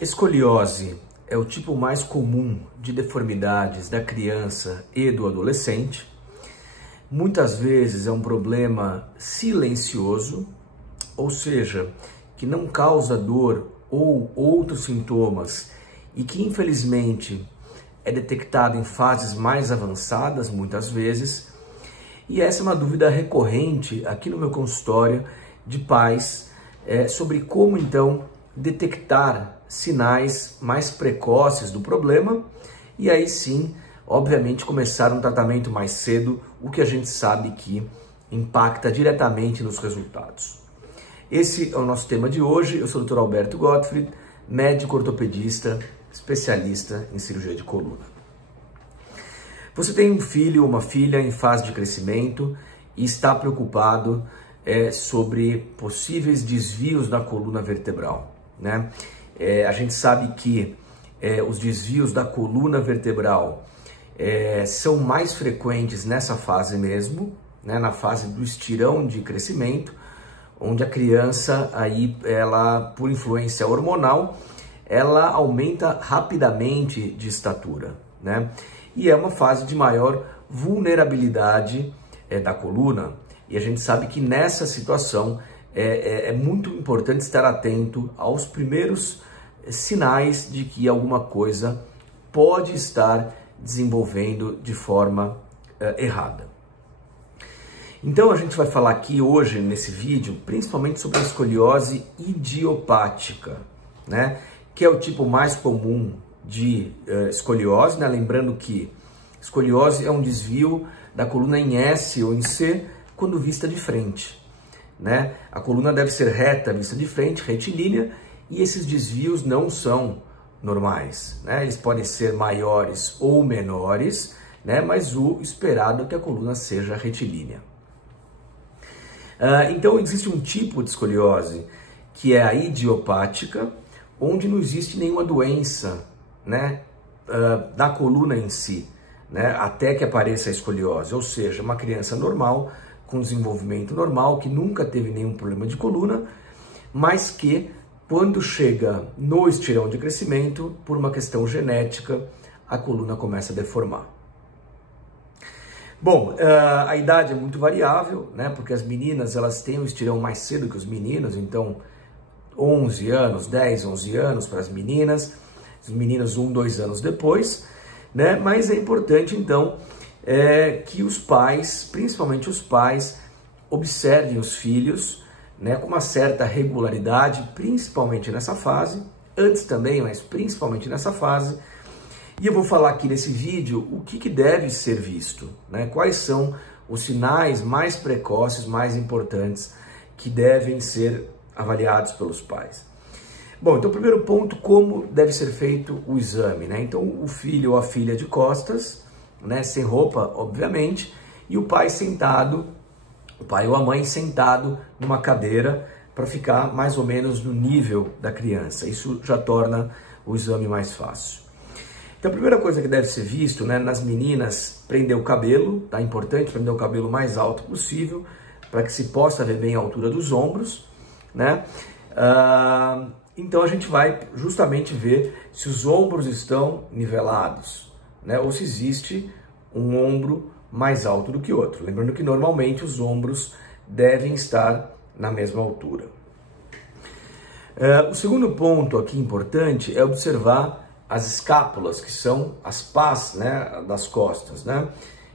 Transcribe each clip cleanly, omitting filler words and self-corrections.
Escoliose é o tipo mais comum de deformidades da criança e do adolescente. Muitas vezes é um problema silencioso, ou seja, que não causa dor ou outros sintomas e que infelizmente é detectado em fases mais avançadas muitas vezes. E essa é uma dúvida recorrente aqui no meu consultório de pais sobre como então detectar sinais mais precoces do problema e aí sim, obviamente, começar um tratamento mais cedo, o que a gente sabe que impacta diretamente nos resultados. Esse é o nosso tema de hoje. Eu sou o Dr. Alberto Gottfried, médico ortopedista, especialista em cirurgia de coluna. Você tem um filho ou uma filha em fase de crescimento e está preocupado sobre possíveis desvios na coluna vertebral, né? A gente sabe que os desvios da coluna vertebral são mais frequentes nessa fase mesmo, né? Na fase do estirão de crescimento, onde a criança, aí, ela, por influência hormonal, ela aumenta rapidamente de estatura, né? E é uma fase de maior vulnerabilidade da coluna. E a gente sabe que nessa situação é muito importante estar atento aos primeiros sinais de que alguma coisa pode estar desenvolvendo de forma errada. Então a gente vai falar aqui hoje nesse vídeo principalmente sobre a escoliose idiopática, né? Que é o tipo mais comum de escoliose, né? Lembrando que escoliose é um desvio da coluna em S ou em C quando vista de frente, né? A coluna deve ser reta, vista de frente, retilínea, e esses desvios não são normais, né? Eles podem ser maiores ou menores, né? Mas o esperado é que a coluna seja retilínea. Então existe um tipo de escoliose que é a idiopática, onde não existe nenhuma doença, né, da coluna em si, né, até que apareça a escoliose, ou seja, uma criança normal, com desenvolvimento normal, que nunca teve nenhum problema de coluna, mas que quando chega no estirão de crescimento, por uma questão genética, a coluna começa a deformar. Bom, a idade é muito variável, né, porque as meninas elas têm um estirão mais cedo que os meninos, então 11 anos, 10, 11 anos para as meninas, os meninos 1, 2 anos depois, né? Mas é importante então que os pais, principalmente os pais, observem os filhos, né, com uma certa regularidade, principalmente nessa fase, antes também, mas principalmente nessa fase. E eu vou falar aqui nesse vídeo o que deve ser visto, né? Quais são os sinais mais precoces, mais importantes que devem ser avaliados pelos pais. Bom, então o primeiro ponto, como deve ser feito o exame, né? Então o filho ou a filha de costas, né, sem roupa, obviamente, e o pai sentado, o pai ou a mãe sentado numa cadeira para ficar mais ou menos no nível da criança. Isso já torna o exame mais fácil. Então a primeira coisa que deve ser visto, né, nas meninas, prender o cabelo, tá? Importante prender o cabelo mais alto possível, para que se possa ver bem a altura dos ombros, né? Então a gente vai justamente ver se os ombros estão nivelados, né? Ou se existe um ombro mais alto do que outro. Lembrando que normalmente os ombros devem estar na mesma altura. O segundo ponto aqui importante é observar as escápulas, que são as pás, né, das costas, né?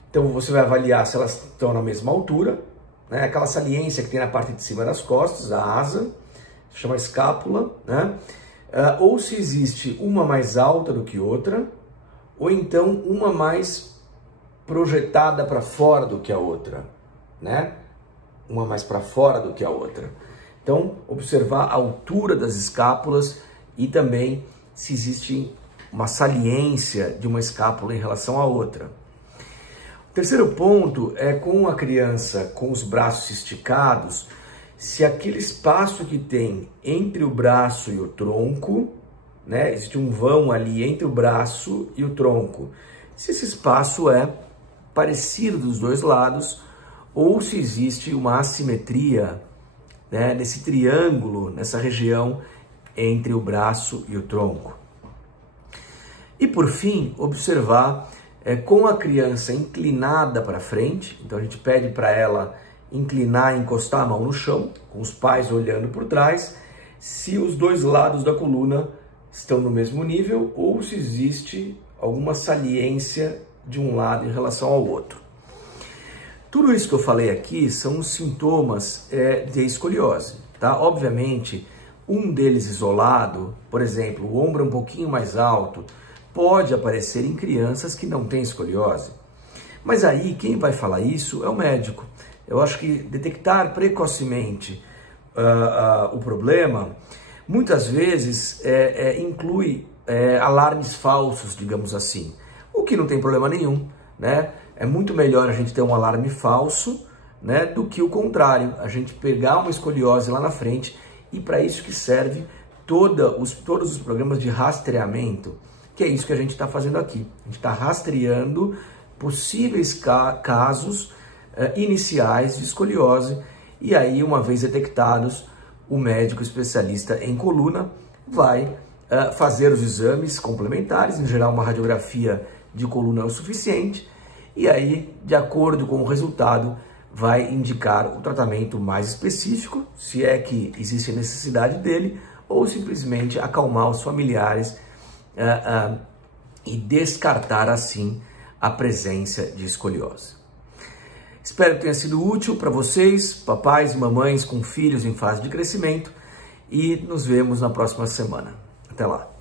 Então você vai avaliar se elas estão na mesma altura, né? Aquela saliência que tem na parte de cima das costas, a asa, chama escápula, né? Ou se existe uma mais alta do que outra, ou então uma mais projetada para fora do que a outra, né? Uma mais para fora do que a outra. Então, observar a altura das escápulas e também se existe uma saliência de uma escápula em relação à outra. O terceiro ponto é com a criança com os braços esticados, se aquele espaço que tem entre o braço e o tronco, né, existe um vão ali entre o braço e o tronco, se esse espaço é parecido dos dois lados ou se existe uma assimetria, né, nesse triângulo, nessa região entre o braço e o tronco. E por fim, observar com a criança inclinada para frente, então a gente pede para ela inclinar, encostar a mão no chão, com os pais olhando por trás, se os dois lados da coluna estão no mesmo nível ou se existe alguma saliência de um lado em relação ao outro. Tudo isso que eu falei aqui são os sintomas de escoliose, tá? Obviamente, um deles isolado, por exemplo, o ombro um pouquinho mais alto, pode aparecer em crianças que não têm escoliose. Mas aí, quem vai falar isso é o médico. Eu acho que detectar precocemente o problema, muitas vezes inclui alarmes falsos, digamos assim, o que não tem problema nenhum, né? É muito melhor a gente ter um alarme falso, né, do que o contrário, a gente pegar uma escoliose lá na frente, e para isso que serve todos os programas de rastreamento, que é isso que a gente está fazendo aqui. A gente está rastreando possíveis casos iniciais de escoliose, e aí, uma vez detectados, o médico especialista em coluna vai fazer os exames complementares, em geral uma radiografia de coluna é o suficiente, e aí, de acordo com o resultado, vai indicar o tratamento mais específico, se é que existe necessidade dele, ou simplesmente acalmar os familiares e descartar assim a presença de escoliose. Espero que tenha sido útil para vocês, papais e mamães com filhos em fase de crescimento, e nos vemos na próxima semana. Até lá!